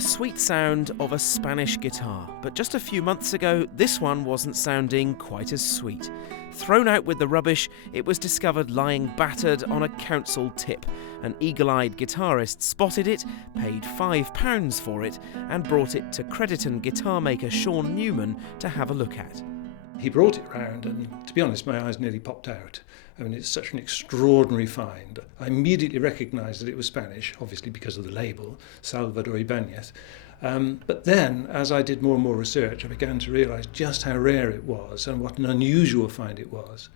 The sweet sound of a Spanish guitar, but just a few months ago, this one wasn't sounding quite as sweet. Thrown out with the rubbish, it was discovered lying battered on a council tip. An eagle-eyed guitarist spotted it, paid £5 for it, and brought it to Crediton guitar maker Shaun Newman to have a look at. He brought it round and, to be honest, my eyes nearly popped out. I mean, it's such an extraordinary find. I immediately recognised that it was Spanish, obviously because of the label, Salvador Ibanez. But then, as I did more and more research, I began to realise just how rare it was and what an unusual find it was.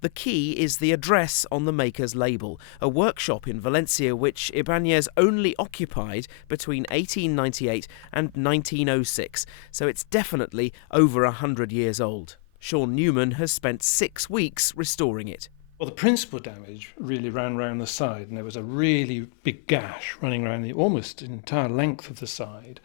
The key is the address on the maker's label, a workshop in Valencia which Ibanez only occupied between 1898 and 1906, so it's definitely over 100 years old. Shaun Newman has spent 6 weeks restoring it. Well, the principal damage really ran round the side, and there was a really big gash running around the almost entire length of the side,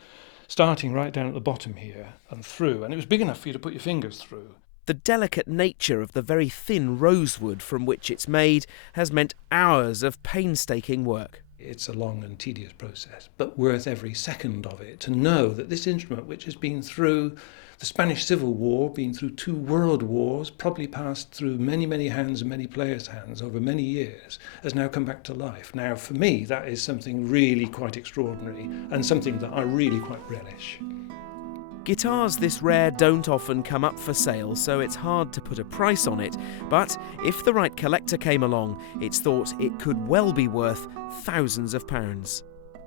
starting right down at the bottom here and through, and it was big enough for you to put your fingers through. The delicate nature of the very thin rosewood from which it's made has meant hours of painstaking work. It's a long and tedious process, but worth every second of it, to know that this instrument, which has been through the Spanish Civil War, been through 2 world wars, probably passed through many, many hands and many players' hands over many years, has now come back to life. Now, for me, that is something really quite extraordinary and something that I really quite relish. Guitars this rare don't often come up for sale, so it's hard to put a price on it. But if the right collector came along, it's thought it could well be worth thousands of pounds.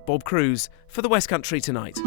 Bob Cruz for the West Country Tonight.